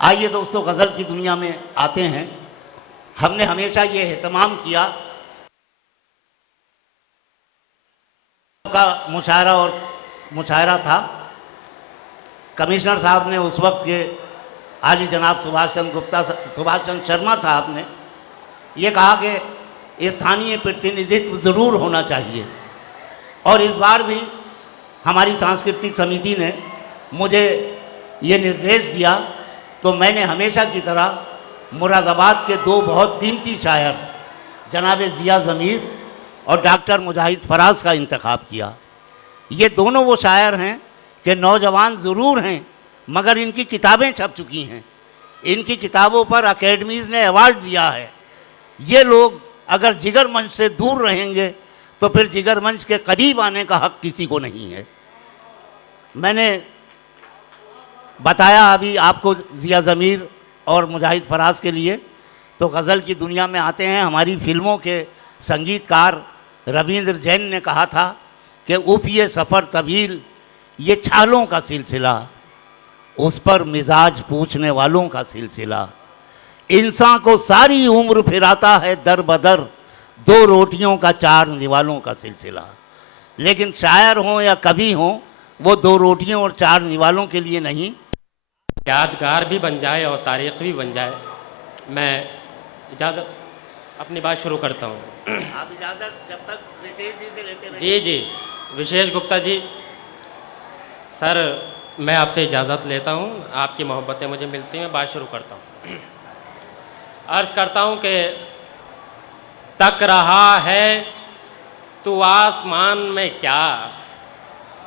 आइए दोस्तों, गज़ल की दुनिया में आते हैं। हमने हमेशा ये एहतमाम किया का मुशायरा था। कमिश्नर साहब ने उस वक्त के आली जनाब सुभाष चंद्र शर्मा साहब ने ये कहा कि स्थानीय प्रतिनिधित्व ज़रूर होना चाहिए, और इस बार भी हमारी सांस्कृतिक समिति ने मुझे ये निर्देश दिया, तो मैंने हमेशा की तरह मुरादाबाद के दो बहुत कीमती शायर जनाब ज़िया ज़मीर और डॉक्टर मुजाहिद फराज का इंतखाब किया। ये दोनों वो शायर हैं कि नौजवान ज़रूर हैं, मगर इनकी किताबें छप चुकी हैं, इनकी किताबों पर अकेडमीज़ ने अवार्ड दिया है। ये लोग अगर जिगर मंच से दूर रहेंगे तो फिर जिगर मंच के करीब आने का हक किसी को नहीं है। मैंने बताया अभी आपको ज़िया ज़मीर और मुजाहिद फराज के लिए। तो गज़ल की दुनिया में आते हैं। हमारी फिल्मों के संगीतकार रविंद्र जैन ने कहा था कि उफ़ ये सफ़र तवील, ये छालों का सिलसिला, उस पर मिजाज पूछने वालों का सिलसिला, इंसान को सारी उम्र फिराता है दर बदर, दो रोटियों का चार निवालों का सिलसिला। लेकिन शायर हों या कवि हों, वो दो रोटियों और चार निवालों के लिए नहीं, यादगार भी बन जाए और तारीख़ भी बन जाए। मैं इजाज़त अपनी बात शुरू करता हूँ। आप इजाज़त जब तक विशेष जी से लेते रहिए। जी जी, विशेष गुप्ता जी सर, मैं आपसे इजाज़त लेता हूँ। आपकी मोहब्बतें मुझे मिलती हैं, मैं बात शुरू करता हूँ। अर्ज़ करता हूँ कि तक रहा है तू आसमान में क्या।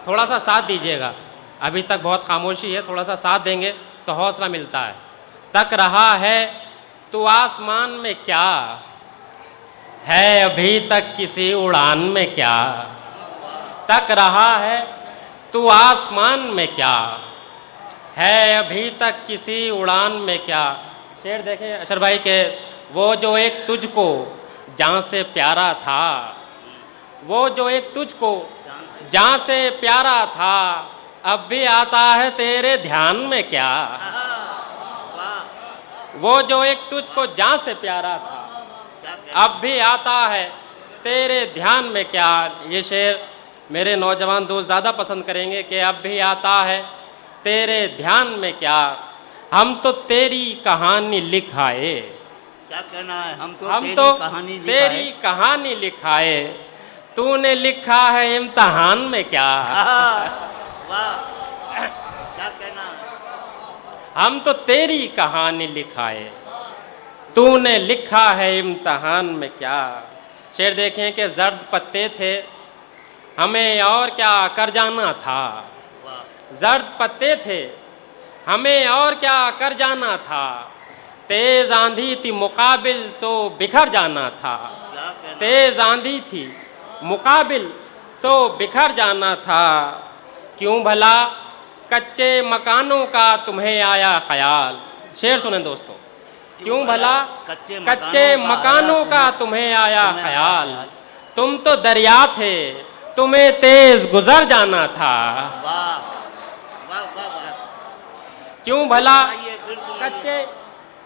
थोड़ा सा साथ दीजिएगा, अभी तक बहुत खामोशी है, थोड़ा सा साथ देंगे तो हौसला मिलता है। तक रहा है तू आसमान में क्या, है अभी तक किसी उड़ान में क्या। तक रहा है तू आसमान में क्या, है अभी तक किसी उड़ान में क्या। शेर देखें अशर भाई के, वो जो एक तुझको जान से प्यारा था, वो जो एक तुझको जान से प्यारा था, अब भी आता है तेरे ध्यान में क्या। वो जो एक तुझको जान से प्यारा था, अब भी आता है तेरे ध्यान में क्या। ये शेर मेरे नौजवान दोस्त ज़्यादा पसंद करेंगे कि अब भी आता है तेरे ध्यान में क्या। हम तो तेरी कहानी लिखाए, क्या कहना है, हम तो तेरी कहानी लिखाए, तूने लिखा है इम्तिहान में क्या। वाह, क्या कहना है। हम तो तेरी कहानी लिखाए, तूने लिखा है इम्तिहान में क्या। शेर देखें कि जर्द पत्ते थे, हमें और क्या कर जाना था। जर्द पत्ते थे, हमें और क्या कर जाना था, तेज आंधी थी मुकाबिल सो बिखर जाना था। तेज आंधी थी मुकाबिल सो बिखर जाना था, क्यों भला कच्चे मकानों का तुम्हें आया ख्याल। शेर सुने दोस्तों, क्यों भला कच्चे मकानों का तुम्हें आया ख्याल, तुम तो दरिया थे तुम्हें तेज गुजर जाना था। क्यों भला कच्चे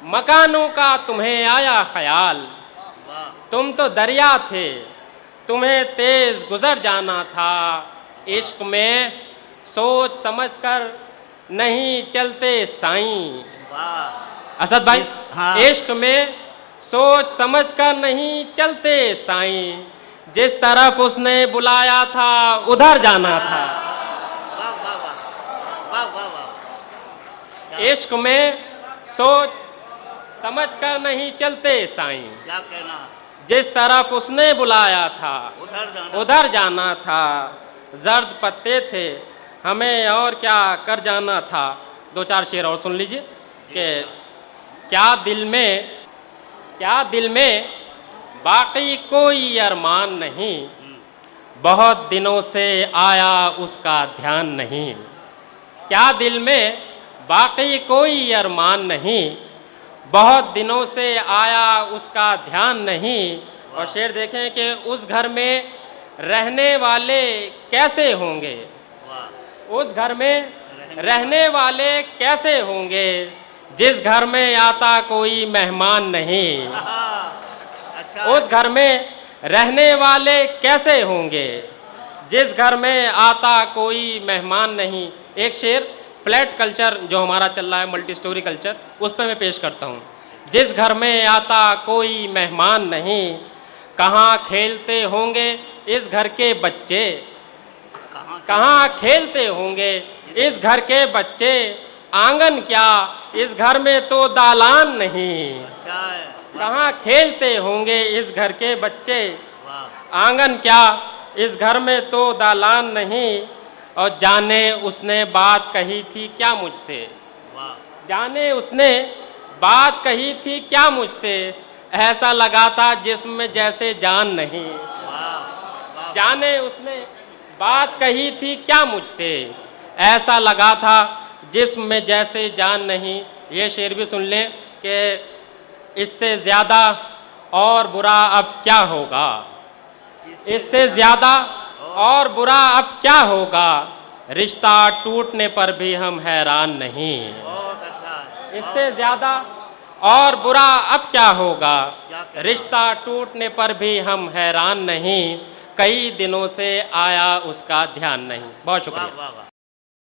मकानों का तुम्हें आया ख्याल, तुम तो दरिया थे तुम्हें तेज गुजर जाना था। इश्क में सोच समझकर नहीं चलते साईं। असद भाई, हाँ। इश्क में सोच समझकर नहीं चलते साईं, जिस तरफ उसने बुलाया था उधर जाना था। इश्क में सोच समझकर नहीं चलते साईं, क्या कहना, जिस तरफ उसने बुलाया था उधर जाना था। जर्द पत्ते थे, हमें और क्या कर जाना था। दो चार शेर और सुन लीजिए कि क्या दिल में बाकी कोई अरमान नहीं, बहुत दिनों से आया उसका ध्यान नहीं। क्या दिल में बाकी कोई अरमान नहीं, बहुत दिनों से आया उसका ध्यान नहीं। और शेर देखें कि उस घर में रहने वाले कैसे होंगे, उस घर में रहने वाले कैसे होंगे, जिस घर में आता कोई मेहमान नहीं, अच्छा उस घर में रहने वाले कैसे होंगे। जिस घर में आता कोई मेहमान नहीं। एक शेर फ्लैट कल्चर जो हमारा चल रहा है, मल्टी स्टोरी कल्चर, उस पर मैं पेश करता हूँ। जिस घर में आता कोई मेहमान नहीं, कहाँ खेलते होंगे इस घर के बच्चे, कहाँ खेलते होंगे इस घर के बच्चे। आंगन क्या इस घर में तो दालान नहीं, अच्छा है, कहाँ खेलते होंगे इस घर के बच्चे। वाह, आंगन क्या इस घर में तो दालान नहीं। और जाने उसने बात कही थी क्या मुझसे, वाह, जाने उसने बात कही थी क्या मुझसे। ऐसा लगा था जिसमें जैसे जान नहीं, वाह, वाह, जाने उसने बात कही थी क्या मुझसे। ऐसा लगा था जिसमें जैसे जान नहीं। ये शेर भी सुन लें कि इससे ज़्यादा और बुरा अब क्या होगा, इससे ज़्यादा और बुरा अब क्या होगा। रिश्ता टूटने पर भी हम हैरान नहीं, बहुत अच्छा है, इससे ज़्यादा और बुरा अब क्या होगा। क्या कहना? रिश्ता टूटने पर भी हम हैरान नहीं, कई दिनों से आया उसका ध्यान नहीं। बहुत वाह शुक्रिया। वाह वाह।